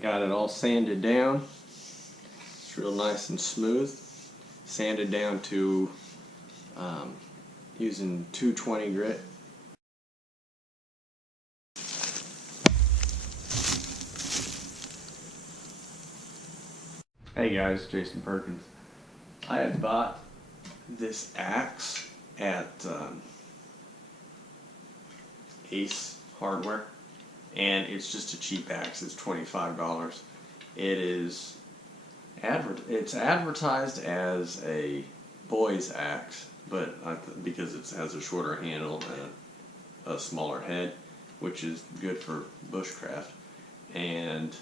Got it all sanded down. It's real nice and smooth. Sanded down to using 220 grit. Hey guys, Jason Perkins. I had bought this axe at Ace Hardware, and it's just a cheap axe. It's $25. It is it's advertised as a boy's axe, but because it has a shorter handle and a smaller head, which is good for bushcraft, and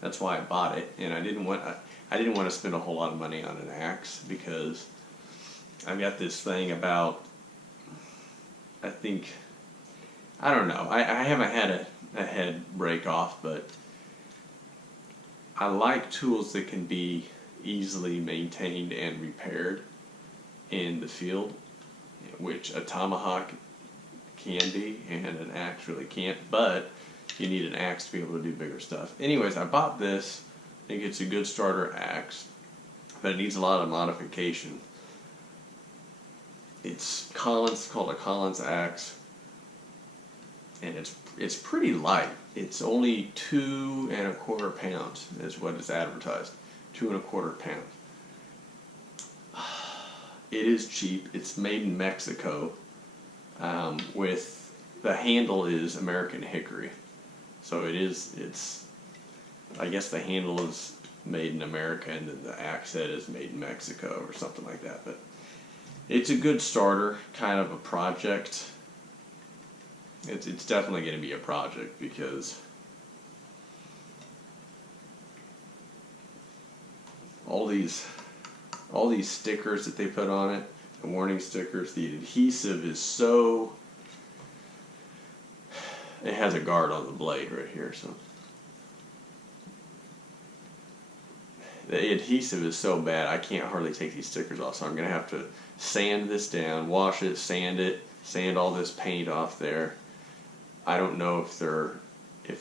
that's why I bought it. And I didn't want to spend a whole lot of money on an axe because I've got this thing about, I don't know, I haven't had a head break off, but I like tools that can be easily maintained and repaired in the field, which a tomahawk can be and an axe really can't, but you need an axe to be able to do bigger stuff. Anyways, I bought this. I think it's a good starter axe, but it needs a lot of modification. It's called a Collins axe, and it's pretty light. It's only 2¼ pounds is what is advertised. 2¼ pounds. It is cheap. It's made in Mexico. With the handle is American hickory, so I guess the handle is made in America and then the axe head is made in Mexico or something like that. But it's a good starter, kind of a project. It's definitely going to be a project because all these stickers that they put on it, the warning stickers, the adhesive is so, it has a guard on the blade right here, so the adhesive is so bad I can't hardly take these stickers off, so I'm going to have to sand this down, wash it, sand all this paint off there. I don't know if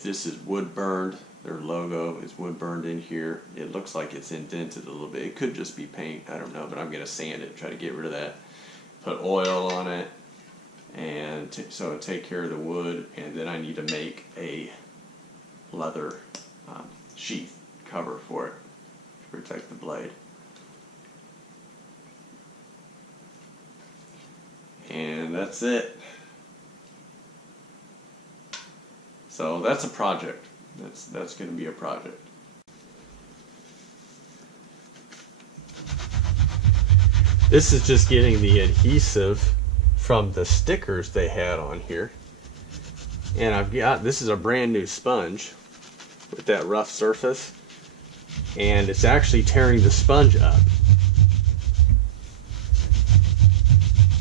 this is wood burned. Their logo is wood burned in here. It looks like it's indented a little bit. It could just be paint, I don't know, but I'm going to sand it, try to get rid of that. Put oil on it, and so take care of the wood, and then I need to make a leather sheath cover for it to protect the blade. And that's it. So that's a project. That's going to be a project. This is just getting the adhesive from the stickers they had on here. And this is a brand new sponge with that rough surface. And it's actually tearing the sponge up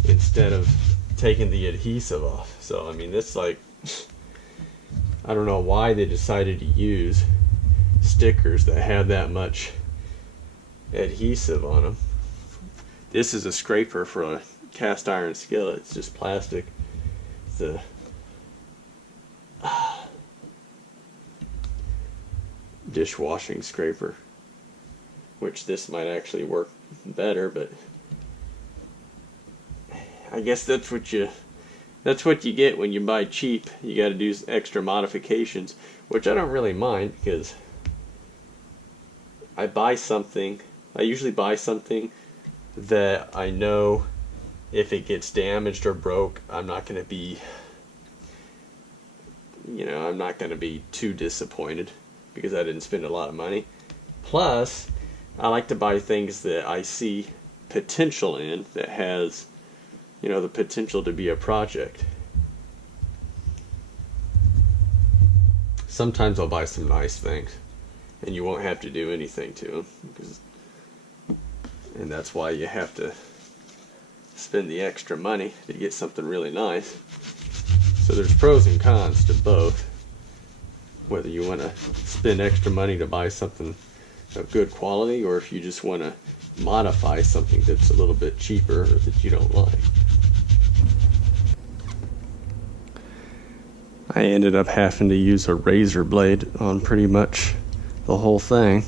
instead of taking the adhesive off. So I mean, it's like, I don't know why they decided to use stickers that have that much adhesive on them. This is a scraper for a cast iron skillet. It's just plastic. It's a dishwashing scraper, which this might actually work better, but I guess that's what you get when you buy cheap. You got to do extra modifications, which I don't really mind because I usually buy something that I know if it gets damaged or broke, I'm not going to be, I'm not going to be too disappointed because I didn't spend a lot of money. Plus, I like to buy things that I see potential in, that has the potential to be a project. Sometimes I'll buy some nice things and you won't have to do anything to them, and that's why you have to spend the extra money to get something really nice. So there's pros and cons to both, whether you want to spend extra money to buy something of good quality or if you just want to modify something that's a little bit cheaper or that you don't like. I ended up having to use a razor blade on pretty much the whole thing,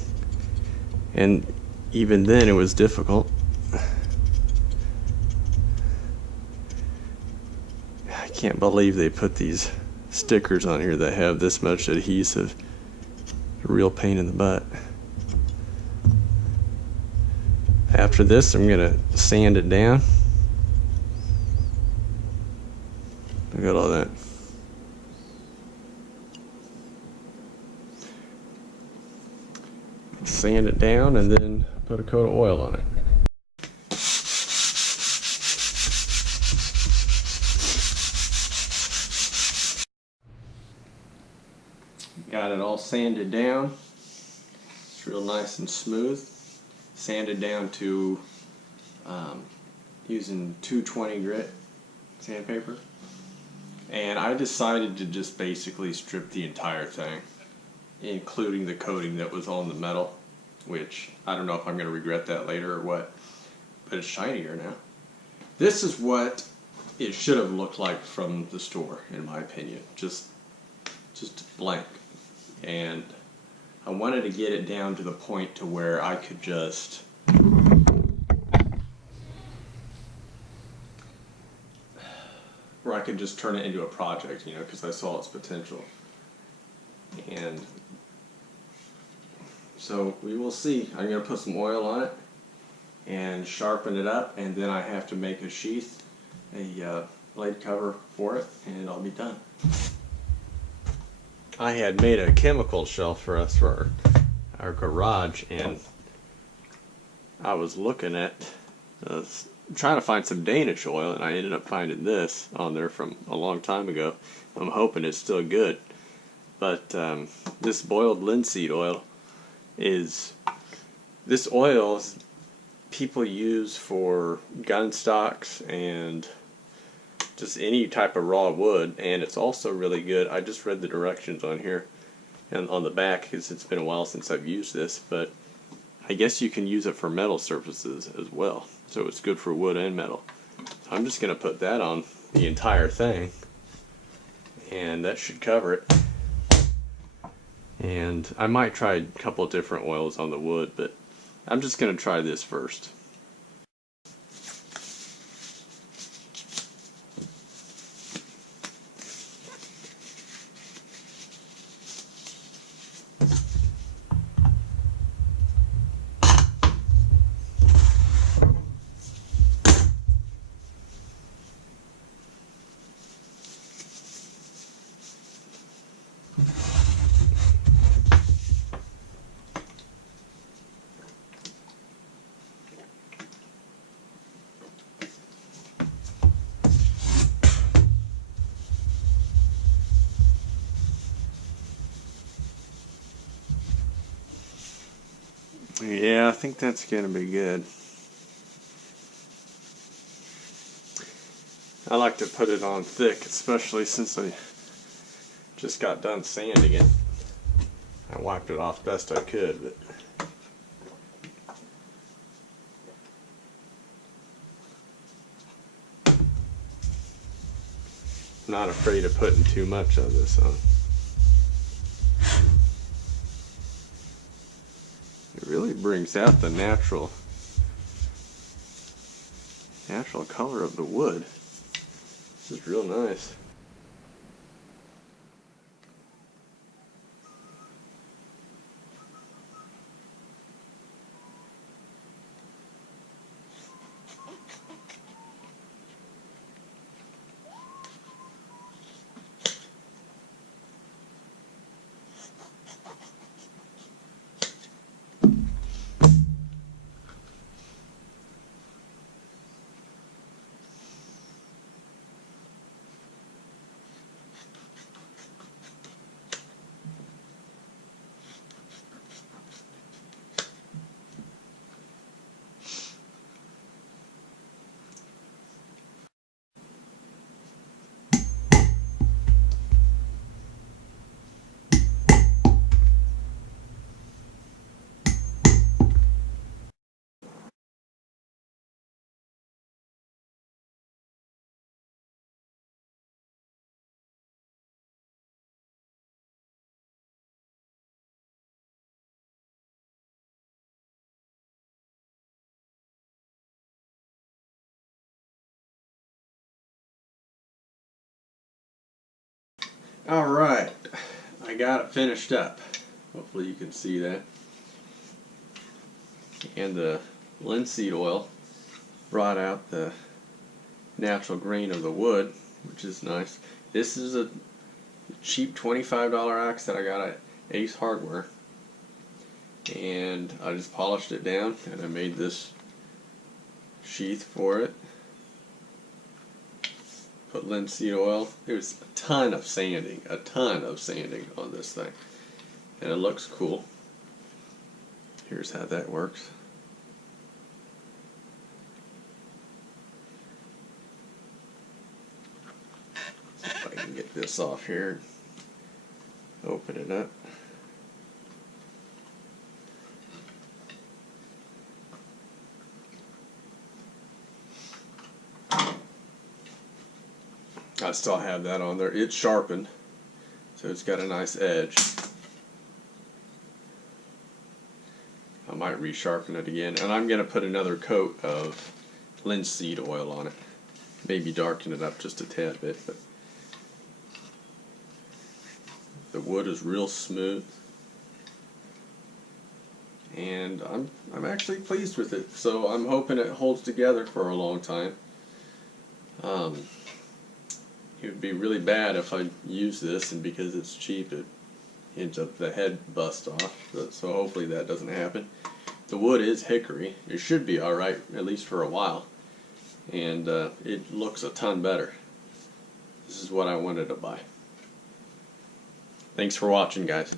and even then it was difficult. I can't believe they put these stickers on here that have this much adhesive. A real pain in the butt. After this, I'm gonna sand it down. Look at all that. Sand it down and then put a coat of oil on it. Got it all sanded down. It's real nice and smooth. Sanded down to using 220 grit sandpaper. And I decided to just basically strip the entire thing, including the coating that was on the metal, which I don't know if I'm going to regret that later or what, but it's shinier now. This is what it should have looked like from the store, in my opinion. Just blank. And I wanted to get it down to the point to where I could just turn it into a project, you know, because I saw its potential. And so we will see. I'm going to put some oil on it and sharpen it up, and then I have to make a sheath, a blade cover for it, and I'll be done. I had made a chemical shelf for us for our garage, and I was looking at trying to find some Danish oil, and I ended up finding this on there from a long time ago. I'm hoping it's still good. But this boiled linseed oil is, this oil people use for gun stocks and just any type of raw wood, and it's also really good. I just read the directions on here and on the back, because it's been a while since I've used this, but I guess you can use it for metal surfaces as well. So it's good for wood and metal. I'm just going to put that on the entire thing, and that should cover it. And I might try a couple of different oils on the wood, but I'm just going to try this first. Yeah, I think that's going to be good. I like to put it on thick, especially since I just got done sanding it. I wiped it off best I could, but I'm not afraid of putting too much of this on. It really brings out the natural color of the wood. This is real nice. Alright, I got it finished up. Hopefully you can see that. And the linseed oil brought out the natural grain of the wood, which is nice. This is a cheap $25 axe that I got at Ace Hardware. And I just polished it down and I made this sheath for it. Put linseed oil. There's a ton of sanding on this thing. And it looks cool. Here's how that works. See if I can get this off here. Open it up. I still have that on there. It's sharpened, so it's got a nice edge. I might resharpen it again, and I'm going to put another coat of linseed oil on it. Maybe darken it up just a tad bit, but the wood is real smooth, and I'm actually pleased with it. So I'm hoping it holds together for a long time. It would be really bad if I use this and because it's cheap it ends up the head bust off, so hopefully that doesn't happen. The wood is hickory. It should be alright, at least for a while, and it looks a ton better. This is what I wanted to buy. Thanks for watching, guys.